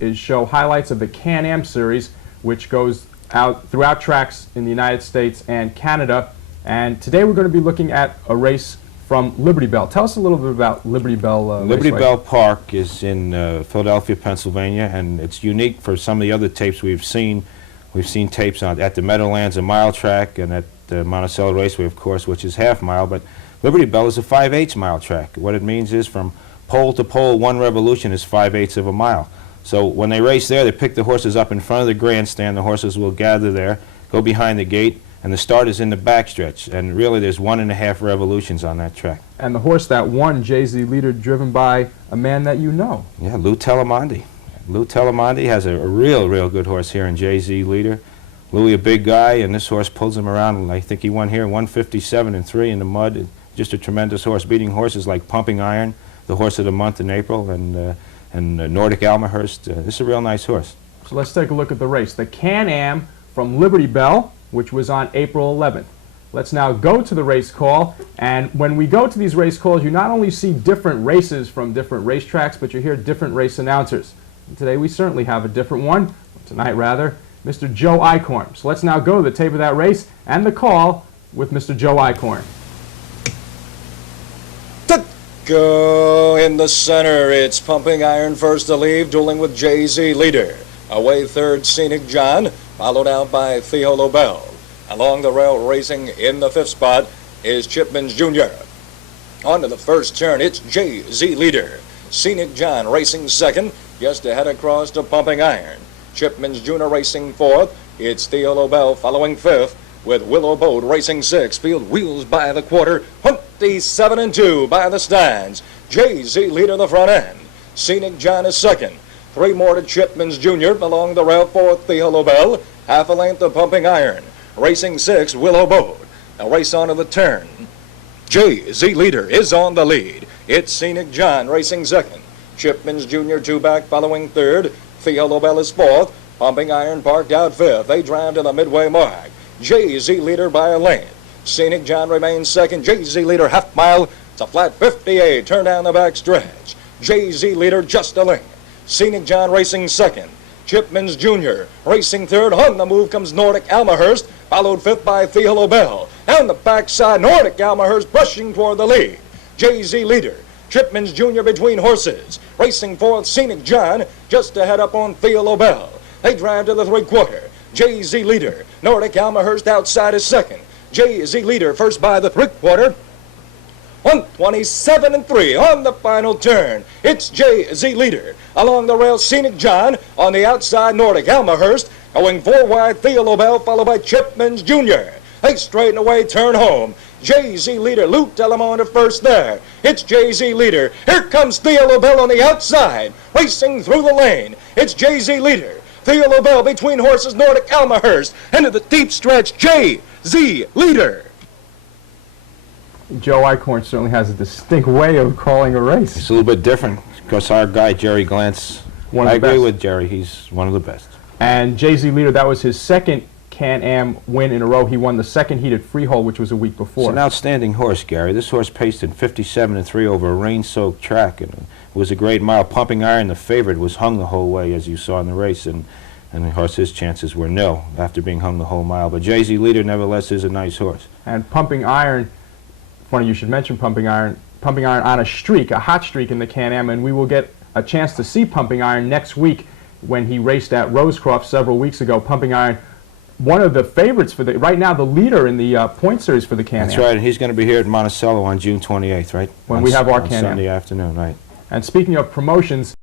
is show highlights of the Can-Am series, which goes out throughout tracks in the United States and Canada. And today we're going to be looking at a race from Liberty Bell. Tell us a little bit about Liberty Bell Liberty Raceway. Bell Park is in Philadelphia, Pennsylvania, and it's unique for some of the other tapes we've seen. We've seen tapes at the Meadowlands, a mile track, and at the Monticello Raceway, of course, which is half mile. But Liberty Bell is a 5/8 mile track. What it means is from pole to pole, one revolution is 5/8 of a mile. So when they race there, they pick the horses up in front of the grandstand. The horses will gather there, go behind the gate, and the start is in the backstretch. And really, there's 1.5 revolutions on that track. And the horse that won, JZ Leader, driven by a man that you know. Yeah, Lou Telymonde. Lou Telymonde has a real good horse here in JZ Leader. Louis, a big guy, and this horse pulls him around. And I think he won here 157-3 in the mud. Just a tremendous horse, beating horses like Pumping Iron, the horse of the month in April, and Nordic Almahurst. This is a real nice horse. So let's take a look at the race. The Can-Am from Liberty Bell, which was on April 11th. Let's now go to the race call, and when we go to these race calls, you not only see different races from different racetracks, but you hear different race announcers. And today we certainly have a different one, tonight rather, Mr. Joe Eichhorn. So let's now go to the tape of that race and the call with Mr. Joe Eichhorn. Go in the center. It's Pumping Iron first to leave, dueling with JZ Leader. Away third, Scenic John, followed out by Theo Lobel. Along the rail, racing in the fifth spot is Chipman's Jr. On to the first turn, it's JZ Leader. Scenic John racing second, just ahead across to Pumping Iron. Chipman's Jr. racing fourth. It's Theo Lobel following fifth, with Willow Boat racing sixth. Field wheels by the quarter. 27-2 by the stands. JZ Leader the front end. Scenic John is second. 3 more to Chipman's Jr. along the rail, fourth Theo Lobel. Half a length of Pumping Iron. Racing sixth, Willow Boat. A race on to the turn. JZ Leader is on the lead. It's Scenic John racing second. Chipman's Jr. 2 back following third. Theo Lobel is fourth. Pumping Iron parked out fifth. They drive to the midway mark. JZ Leader by a length. Scenic John remains second. JZ Leader half mile. It's a flat 58. Turn down the back stretch. JZ Leader just a length. Scenic John racing second. Chipman's Jr. racing third. On the move comes Nordic Almahurst, followed fifth by Theo Lobel. Down the backside, Nordic Almahurst brushing toward the lead. JZ Leader. Chipman's Jr. between horses. Racing fourth, Scenic John, just ahead up on Theo Lobel. They drive to the three-quarter. JZ Leader. Nordic Almahurst outside is second. JZ Leader first by the three-quarter. 127-3 on the final turn. It's JZ Leader. Along the rail, Scenic John. On the outside, Nordic Almahurst. Going 4 wide, Theo Lobel, followed by Chipman's Jr. They straighten away, turn home. JZ Leader, Lou Telymonde first there. It's JZ Leader. Here comes Theo Lobel on the outside, racing through the lane. It's JZ Leader. Theo Lobel between horses, Nordic Almahurst. Into the deep stretch, JZ Leader. Joe Eichhorn certainly has a distinct way of calling a race. It's a little bit different because our guy, Jerry Glantz, I agree with Jerry. He's one of the best. And JZ Leader, that was his second Can-Am win in a row. He won the second heat at Freehold, which was a week before. It's an outstanding horse, Gary. This horse paced in 57-3 over a rain-soaked track, and it was a great mile. Pumping Iron, the favorite, was hung the whole way, as you saw in the race, and of course his chances were nil after being hung the whole mile. But JZ Leader, nevertheless, is a nice horse. And Pumping Iron, funny you should mention Pumping Iron on a streak, a hot streak in the Can-Am, and we will get a chance to see Pumping Iron next week when he raced at Rosecroft several weeks ago. Pumping Iron, one of the favorites for right now, the leader in the point series for the Can-Am. That's right, and he's going to be here at Monticello on June 28th, right? When we have our on Can-Am. Sunday afternoon, right. And speaking of promotions,